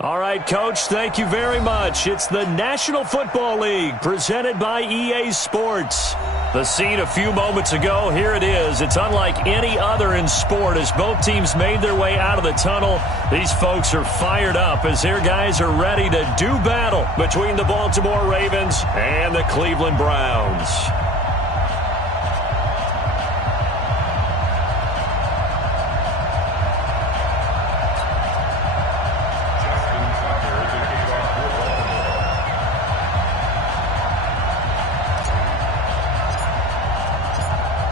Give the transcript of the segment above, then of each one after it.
All right, Coach, thank you very much. It's the National Football League presented by EA Sports. The scene a few moments ago, here it is. It's unlike any other in sport as both teams made their way out of the tunnel. These folks are fired up as their guys are ready to do battle between the Baltimore Ravens and the Cleveland Browns.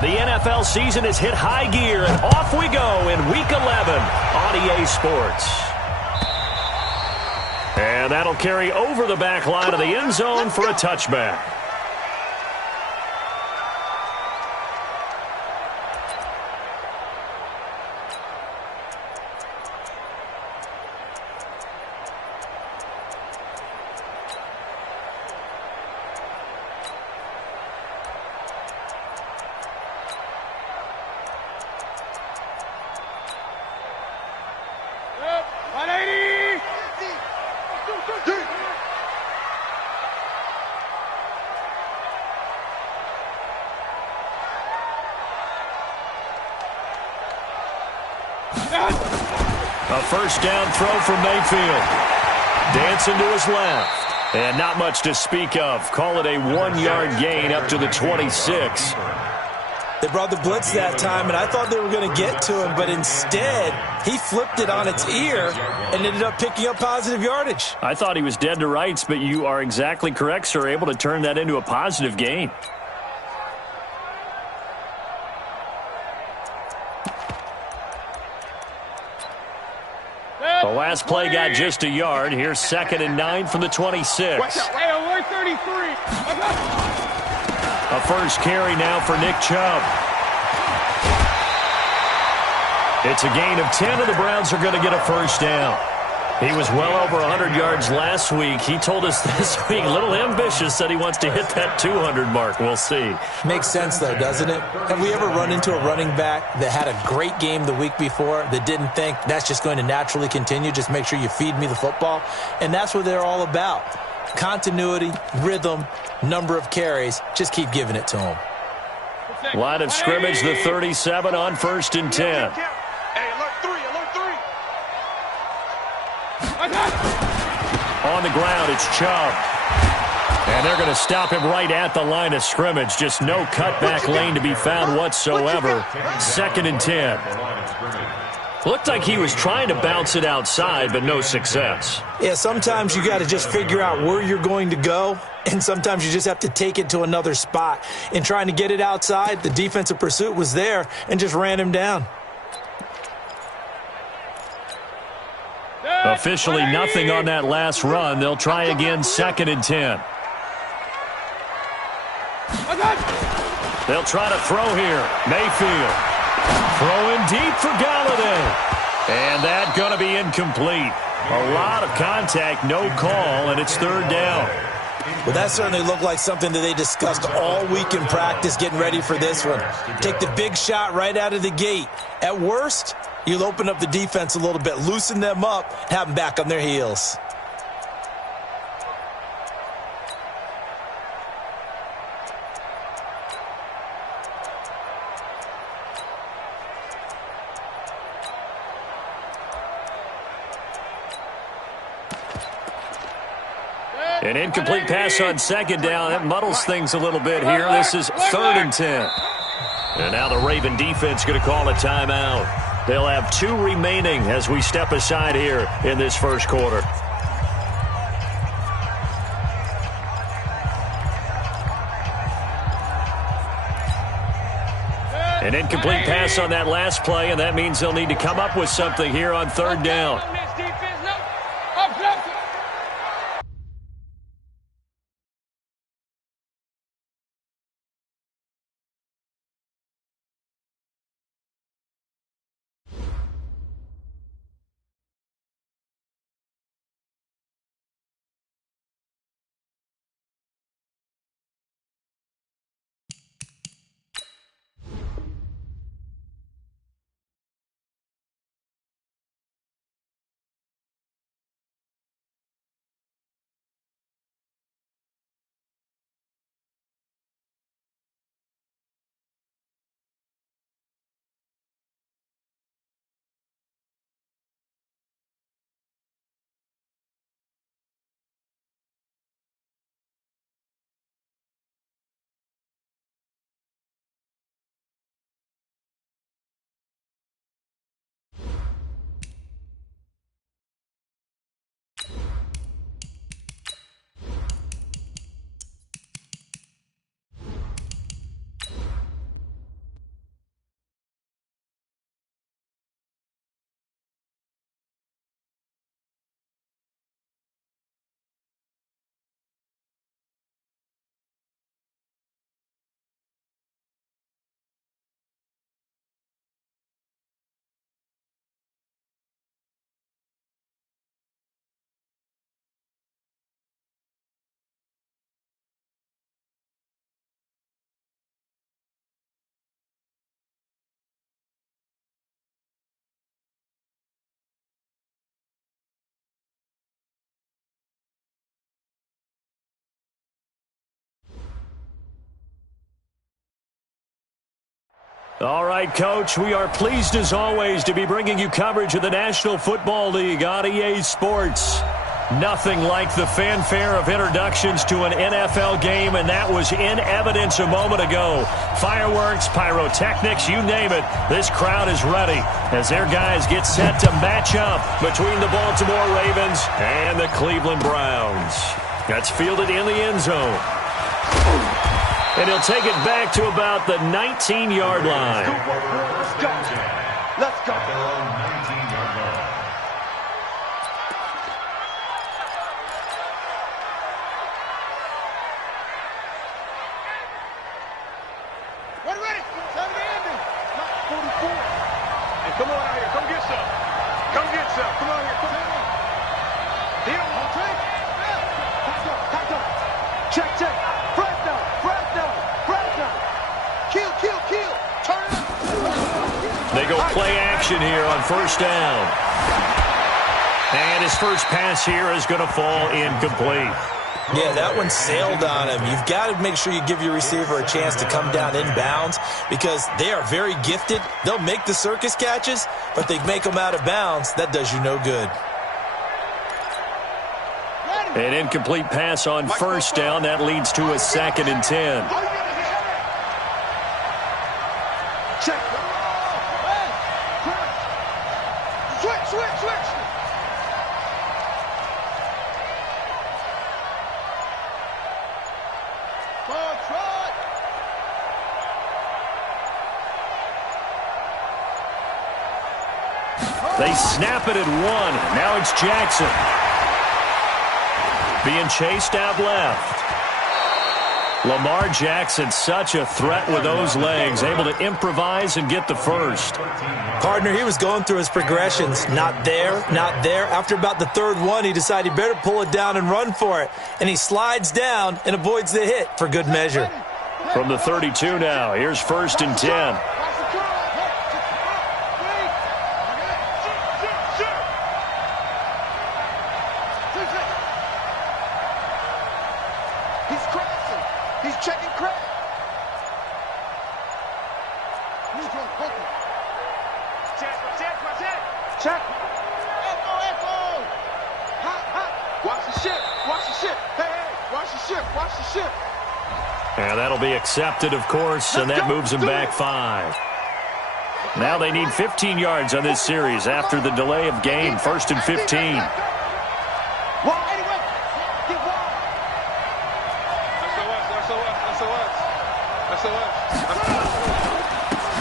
The NFL season has hit high gear, and off we go in Week 11 on EA Sports. And that'll carry over the back line of the end zone for a touchback. A first down throw from Mayfield. Dancing to his left. And not much to speak of. Call it a 1-yard gain up to the 26. They brought the blitz that time, and I thought they were going to get to him, but instead, he flipped it on its ear and ended up picking up positive yardage. I thought he was dead to rights, but you are exactly correct, sir, able to turn that into a positive gain. The last play got just a yard. Here's 2nd and 9 from the 26. A first carry now for Nick Chubb. It's a gain of 10, and the Browns are going to get a first down. He was well over 100 yards last week. He told us this week, a little ambitious, said he wants to hit that 200 mark. We'll see. Makes sense, though, doesn't it? Have we ever run into a running back that had a great game the week before that didn't think that's just going to naturally continue? Just make sure you feed me the football. And that's what they're all about. Continuity, rhythm, number of carries. Just keep giving it to them. Line of scrimmage, the 37 on 1st and 10. On the ground, it's Chubb. And they're going to stop him right at the line of scrimmage. Just no cutback lane to be found whatsoever. 2nd and 10. Looked like he was trying to bounce it outside, but no success. Yeah, sometimes you got to just figure out where you're going to go, and sometimes you just have to take it to another spot. In trying to get it outside, the defensive pursuit was there and just ran him down. Officially nothing on that last run. They'll try again, 2nd and 10. They'll try to throw here. Mayfield. Throwing deep for Galladay. And that going to be incomplete. A lot of contact, no call, and it's 3rd down. Well, that certainly looked like something that they discussed all week in practice, getting ready for this one. Take the big shot right out of the gate. At worst, you'll open up the defense a little bit, loosen them up, have them back on their heels. An incomplete pass on 2nd down. That muddles things a little bit here. This is 3rd and 10. And now the Raven defense going to call a timeout. They'll have 2 remaining as we step aside here in this first quarter. An incomplete pass on that last play, and that means they'll need to come up with something here on 3rd down. All right, Coach, we are pleased as always to be bringing you coverage of the National Football League on EA Sports. Nothing like the fanfare of introductions to an NFL game, and that was in evidence a moment ago. Fireworks, pyrotechnics, you name it. This crowd is ready as their guys get set to match up between the Baltimore Ravens and the Cleveland Browns. That's fielded in the end zone. And he'll take it back to about the 19-yard line. Let's go. Let's go. Ready. 7 ending. 44. Hey, come on out here. Come get some. Come get some. Come on here. Come on. Deal. Tight up. Check. Press down. Kill. Turn it up. They go play action here on first down. And his first pass here is going to fall incomplete. Yeah, that one sailed on him. You've got to make sure you give your receiver a chance to come down inbounds because they are very gifted. They'll make the circus catches, but they make them out of bounds. That does you no good. An incomplete pass on first down. That leads to a 2nd and 10. Check. Switch. They snap it at 1. Now it's Jackson. Being chased out left. Lamar Jackson, such a threat with those legs, able to improvise and get the first. Partner, he was going through his progressions. Not there. After about the third one, he decided he better pull it down and run for it. And he slides down and avoids the hit for good measure. From the 32 now, here's 1st and 10. He's checking crack. Check. Echo. Hot. Watch the ship. Hey, watch the ship. And that'll be accepted, of course, and that moves them back 5. Now they need 15 yards on this series after the delay of game. 1st and 15.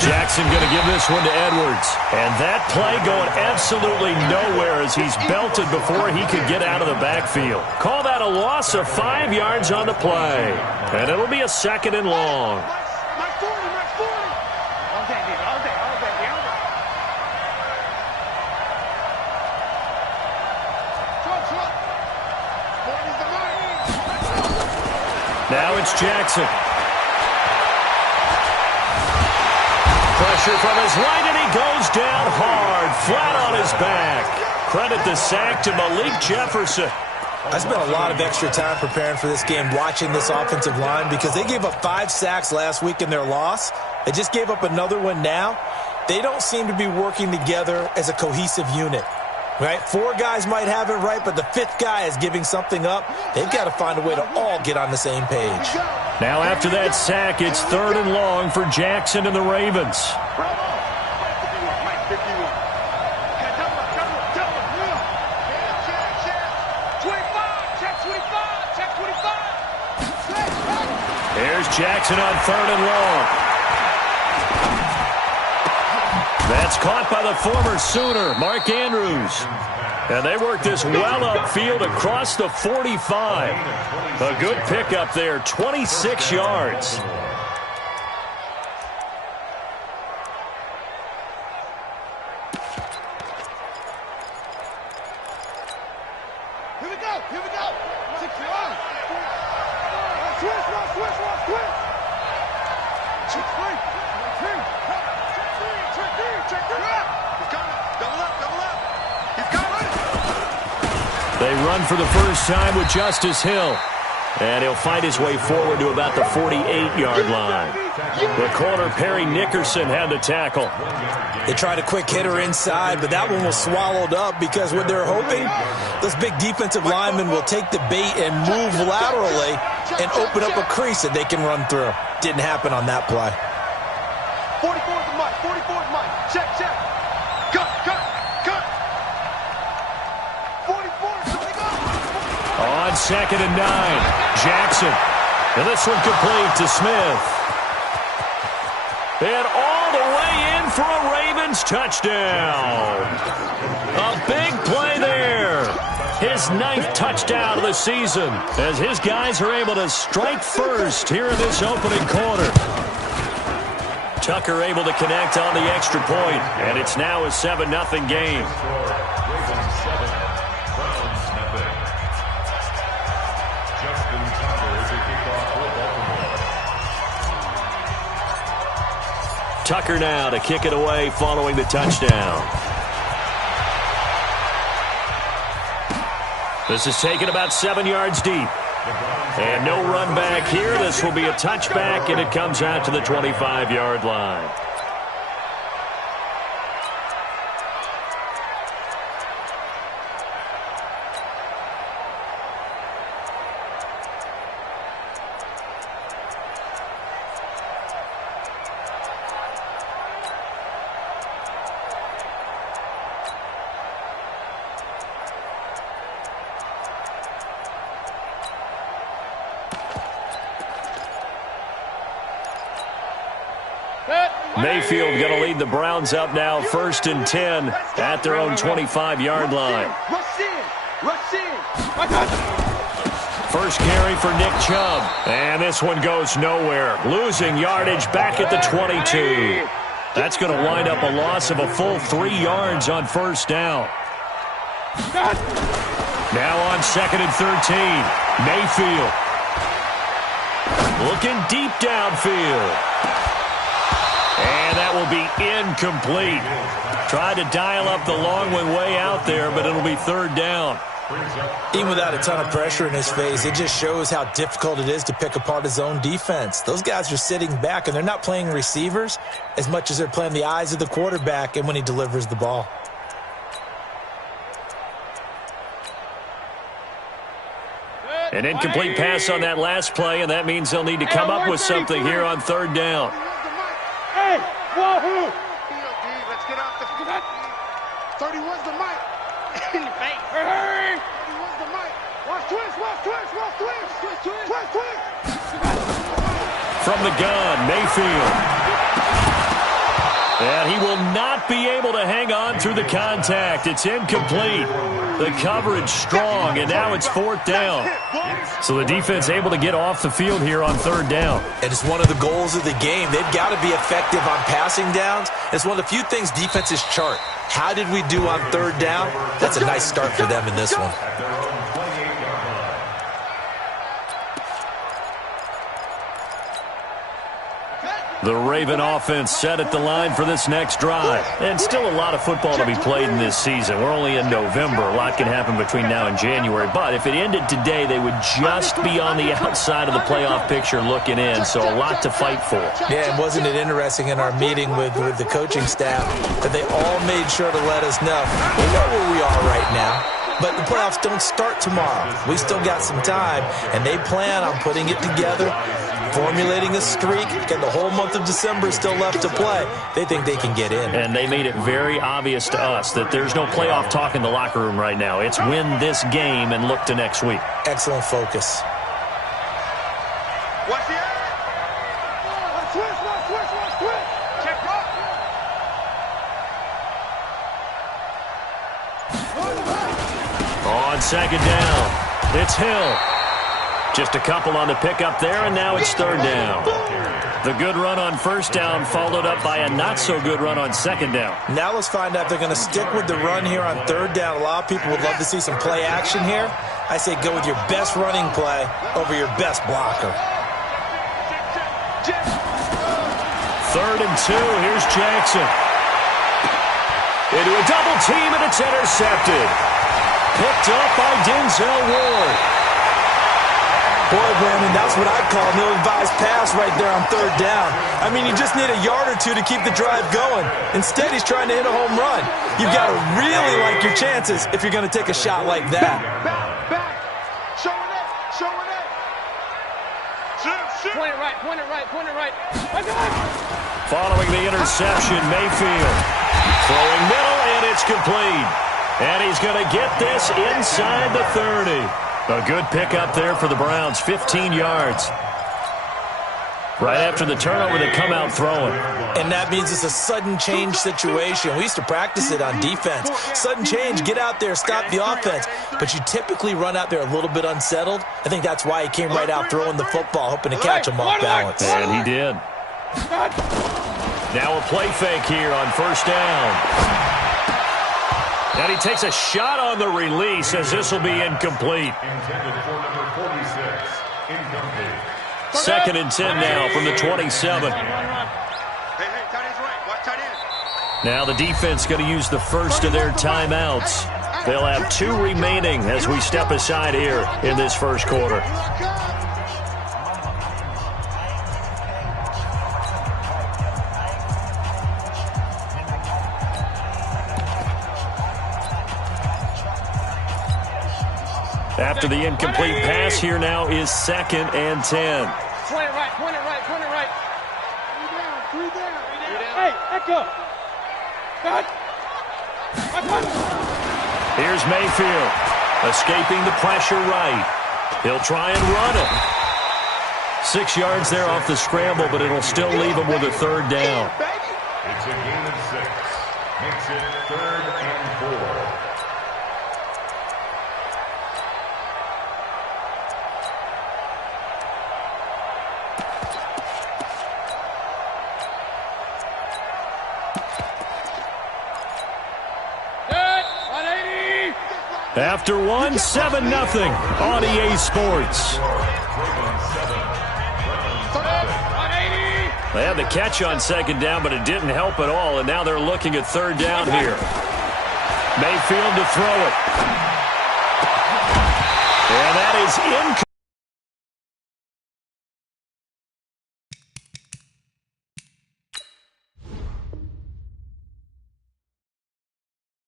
Jackson going to give this one to Edwards. And that play going absolutely nowhere as he's belted before he could get out of the backfield. Call that a loss of 5 yards on the play. And it'll be a 2nd and long. Now it's Jackson. Pressure from his right, and he goes down hard, flat on his back. Credit the sack to Malik Jefferson. I spent a lot of extra time preparing for this game, watching this offensive line, because they gave up 5 sacks last week in their loss. They just gave up another one now. They don't seem to be working together as a cohesive unit. Right? 4 guys might have it right, but the 5th guy is giving something up. They've got to find a way to all get on the same page. Now after that sack, it's 3rd and long for Jackson and the Ravens. Here's Jackson on 3rd and long. That's caught by the former Sooner, Mark Andrews. And they work this well upfield across the 45. A good pickup there, 26 yards. Here we go. 61. Switch. They run for the first time with Justice Hill. And he'll fight his way forward to about the 48-yard line. The corner, Perry Nickerson, had the tackle. They tried a quick hitter inside, but that one was swallowed up because what they're hoping, those big defensive linemen will take the bait and move laterally and open up a crease that they can run through. Didn't happen on that play. 44 is the mic. 44 is mic. Check, check. Cut, cut, cut. 44 is coming up. On 2nd and 9, Jackson. And this one complete to Smith. And all the way in for a Ravens touchdown. A big play there. His 9th touchdown of the season as his guys are able to strike first here in this opening quarter. Tucker able to connect on the extra point, and it's now a 7-0 game. Tucker now to kick it away following the touchdown. This is taken about 7 yards deep. And no run back here. This will be a touchback, and it comes out to the 25-yard line. Mayfield going to lead the Browns up now, 1st and 10 at their own 25-yard line. Rush in. Rush in. First carry for Nick Chubb. And this one goes nowhere. Losing yardage back at the 22. That's going to wind up a loss of a full 3 yards on 1st down. Now on 2nd and 13. Mayfield. Looking deep downfield. And that will be incomplete. Tried to dial up the long one way out there, but it'll be 3rd down. Even without a ton of pressure in his face, it just shows how difficult it is to pick apart his own defense. Those guys are sitting back, and they're not playing receivers as much as they're playing the eyes of the quarterback and when he delivers the ball. An incomplete pass on that last play, and that means they'll need to come up with something here on 3rd down. Hey, wahoo! Let's get off the 31's the mic. In the face. Hey! 31's the mic. Watch twist, watch twist, watch twist. Twist, twist. From the gun, Mayfield. And he will not be able to hang on through the contact. It's incomplete. The coverage strong, and now it's 4th down. So the defense able to get off the field here on 3rd down. And it's one of the goals of the game. They've got to be effective on passing downs. It's one of the few things defenses chart. How did we do on 3rd down? That's a nice start for them in this one. The Raven offense set at the line for this next drive. And still a lot of football to be played in this season. We're only in November. A lot can happen between now and January. But if it ended today, they would just be on the outside of the playoff picture looking in. So a lot to fight for. Yeah, and wasn't it interesting in our meeting with the coaching staff that they all made sure to let us know, we know where we are right now. But the playoffs don't start tomorrow. We still got some time, and they plan on putting it together, formulating a streak, and the whole month of December is still left to play. They think they can get in. And they made it very obvious to us that there's no playoff talk in the locker room right now. It's win this game and look to next week. Excellent focus. Watch the air. Watch twist, watch twist, watch twist. Check rock. On 2nd down, it's Hill. Just a couple on the pickup there, and now it's 3rd down. The good run on 1st down followed up by a not-so-good run on 2nd down. Now let's find out if they're going to stick with the run here on 3rd down. A lot of people would love to see some play action here. I say go with your best running play over your best blocker. 3rd and 2, here's Jackson. Into a double team, and it's intercepted. Picked up by Denzel Ward. Boy, Brandon, that's what I'd call an ill-advised pass right there on third down. I mean, you just need a yard or two to keep the drive going. Instead, he's trying to hit a home run. You've got to really like your chances if you're going to take a shot like that. Back. Showing it. Shoot. Point it right. Following the interception, Mayfield throwing middle, and it's complete. And he's going to get this inside the 30. A good pickup there for the Browns, 15 yards. Right after the turnover, they come out throwing. And that means it's a sudden change situation. We used to practice it on defense. Sudden change, get out there, stop the offense. But you typically run out there a little bit unsettled. I think that's why he came right out throwing the football, hoping to catch him off balance. And he did. Now a play fake here on first down. And he takes a shot on the release as this will be incomplete. Intended for number 46, incomplete. 2nd and 10 now from the 27. Hey, tight end's right. Watch tight end. Now the defense going to use the first of their timeouts. They'll have 2 remaining as we step aside here in this first quarter. After the incomplete pass, here now is 2nd and 10. Point it right. 3 down. Hey, echo. Cut. Here's Mayfield, escaping the pressure right. He'll try and run it. 6 yards there off the scramble, but it'll still leave him with a third down. It's a gain of 6. Makes it 3rd and 4. After one, 7-0 on EA Sports. They had the catch on 2nd down, but it didn't help at all, and now they're looking at 3rd down here. Mayfield to throw it. And that is incomplete.